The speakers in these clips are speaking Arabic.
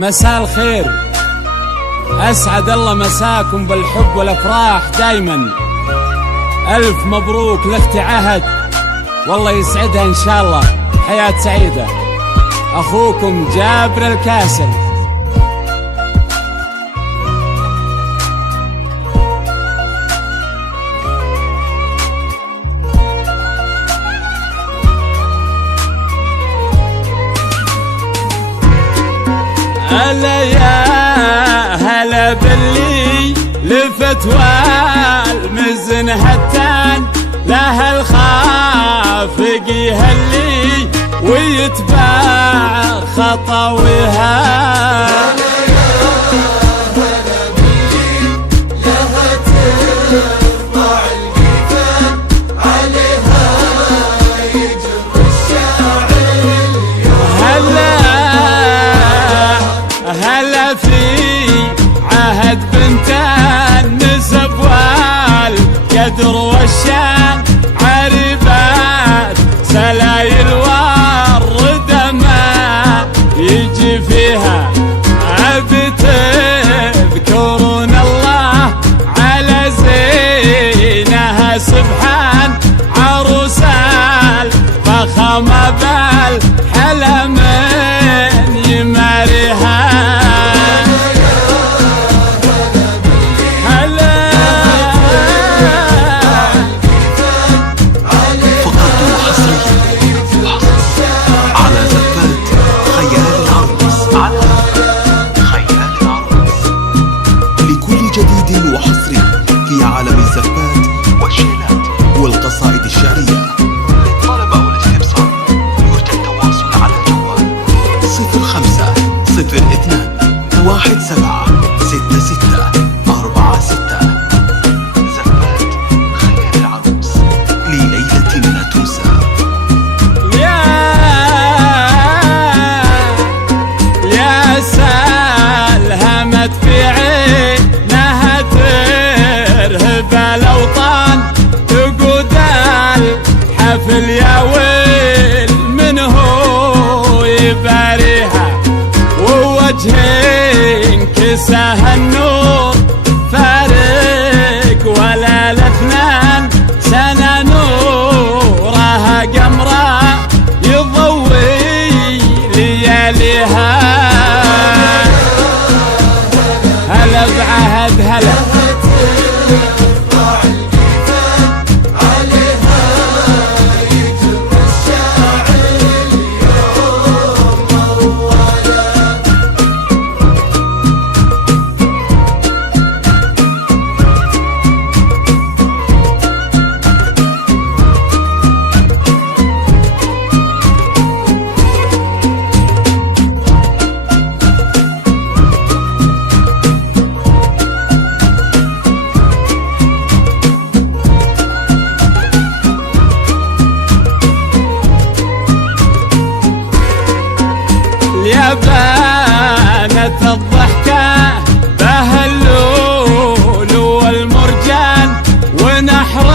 مساء الخير، أسعد الله مساكم بالحب والأفراح دايما. ألف مبروك لأختي عهد، والله يسعدها إن شاء الله، حياة سعيدة. أخوكم جابر الكاسل. هلا يا هلا باللي لفت والمزن هتان، له الخافق يهلي ويتباع خطوها. هلا يا هلا باللي لها ترفع الجفان، عليها يجر الشاعر اليوم. هلا في عهد بنت النسب والقدر والشان، عربات سلايل والردى ما يجي فيها. عبت تذكرون الله على زينها سبحان، عروس الفخامة بالحلا من يماريها. جديد وحصري في عالم الزفات والشيلات والقصائد الشعرية. للطلب أو الاستفسار يرجى التواصل على الجوال 05 02 17 66 46. زفات خيال العروس لليلة لا تنسى. يا سالهمت في عين الأوطان، تقود الحفل يا ويل من هو يباريها. ووجه كساه النور فارق ولا الاثنان سنة، نورها قمرة يضوي لياليها. هلا بعهد هلا يا بانت الضحكة بها اللؤلؤ والمرجان، ونحر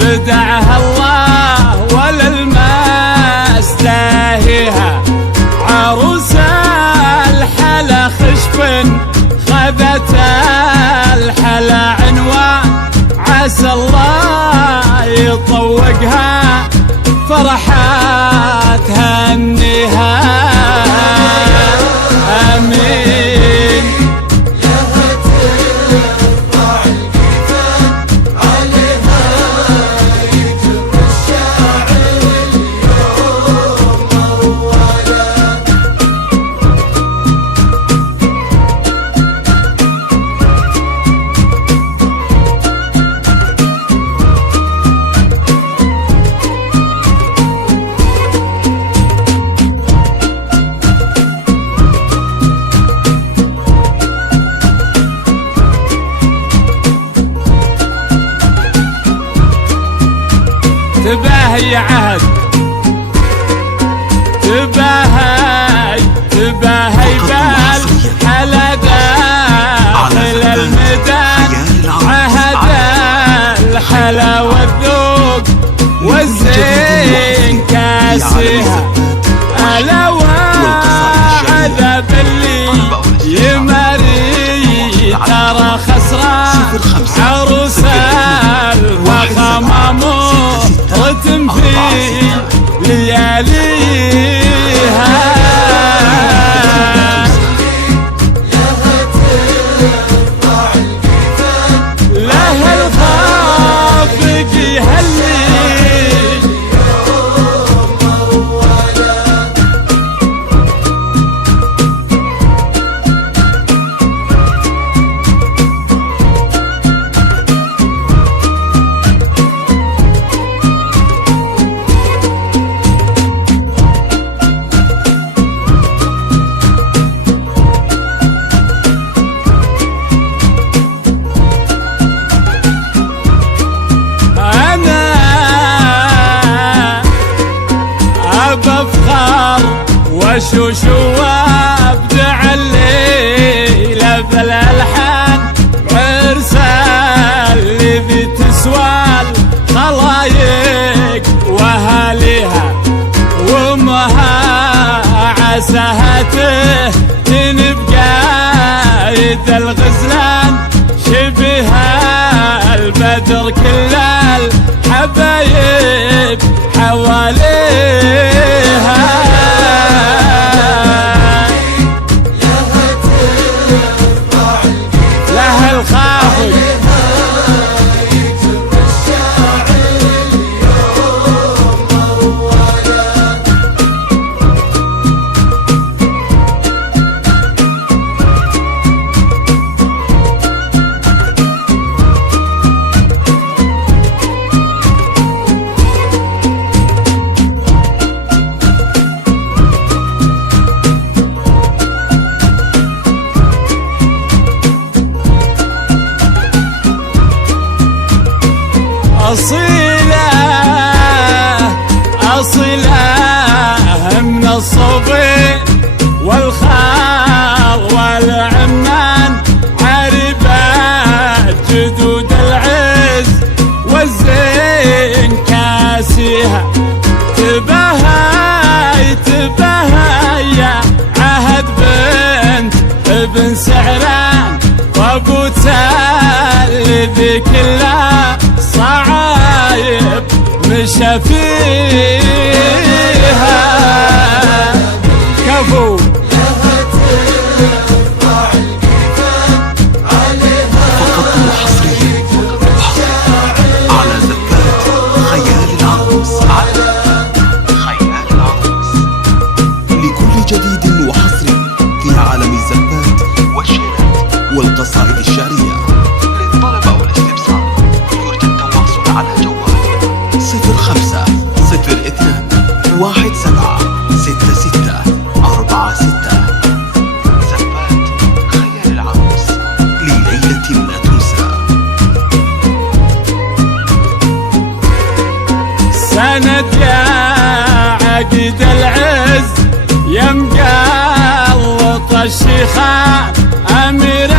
بدعها الله ولا الماس داهيها. عروس الحلا خشب خذت الحلا عنوان، عسى الله يطوقها فرحات هنيها. آمين. لها ترفع الجفان، عليها يجر الشاعر اليوم أولا. تباهي عهد، تباهي بالحلا داخل الميدان. عهد الحلا والذوق والزين كاسيها، ألا وعذا باللي لياليها. لها الخافق يهلي وشوش وابدع الليلة بالالحان عرسان اللي بتسوال خلايق واهاليها وامها عساها تهتن بقايد الغزلان شبها البدر كل الحبايب حواليها. أصيلة من الصبي والخال والعمان عربات جدود العز والزين كاسيها تبهاي يا عهد بنت ابن سعران وابو تال بكلها صعايب مشى فيها كفو. فقط وحصريا على زفات خيال العروس. لكل جديد وحصري في عالم الزفات والشيلات والقصائد الشعرية. للطلب أو الاستفسار يرجى التواصل على جوال 05-02-17-66-46. زفات خيال العروس لليلة لا تنسى. سند يا عقد العز يا مقلط الشيخان أمير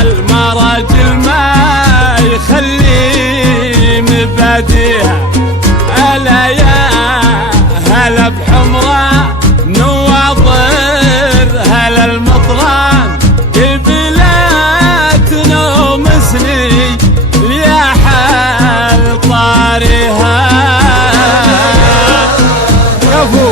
المراجل ما يخلي مباديها. ألا يا هلا بحمراء نواظر هلا المطران قبلات نوم سني يا حال طارها كفو.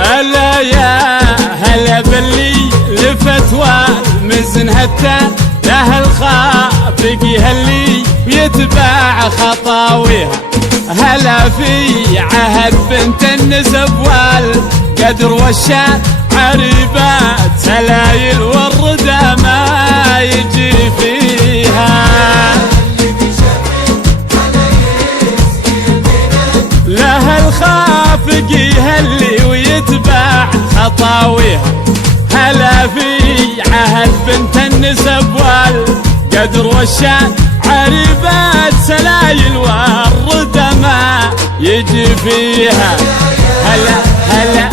هلا يا هلا باللي لفتوى مزن هتا له الخافق يهلي ويتبع خطاويها. هلا في عهد بنت النسب والقدر والشان عريبات سلايل والردى ما يجي فيها. لها الخافق يهلي ويتبع خطاويها. هلا في عهد بنت النسب والقدر والشان عريبات سلايل والردى ما يجي فيها. هلا هلا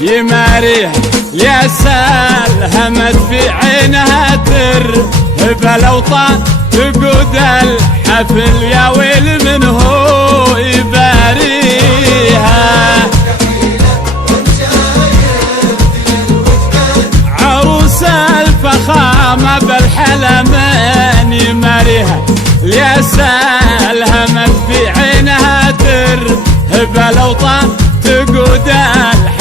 يماريها يا سال همت في عينها ترهب الاوطان تقود الحفل يا ويل من هو يباريها عروس الفخامة بالحلمين يماريها يا سال همت في عينها ترهب الاوطان تقود الحفل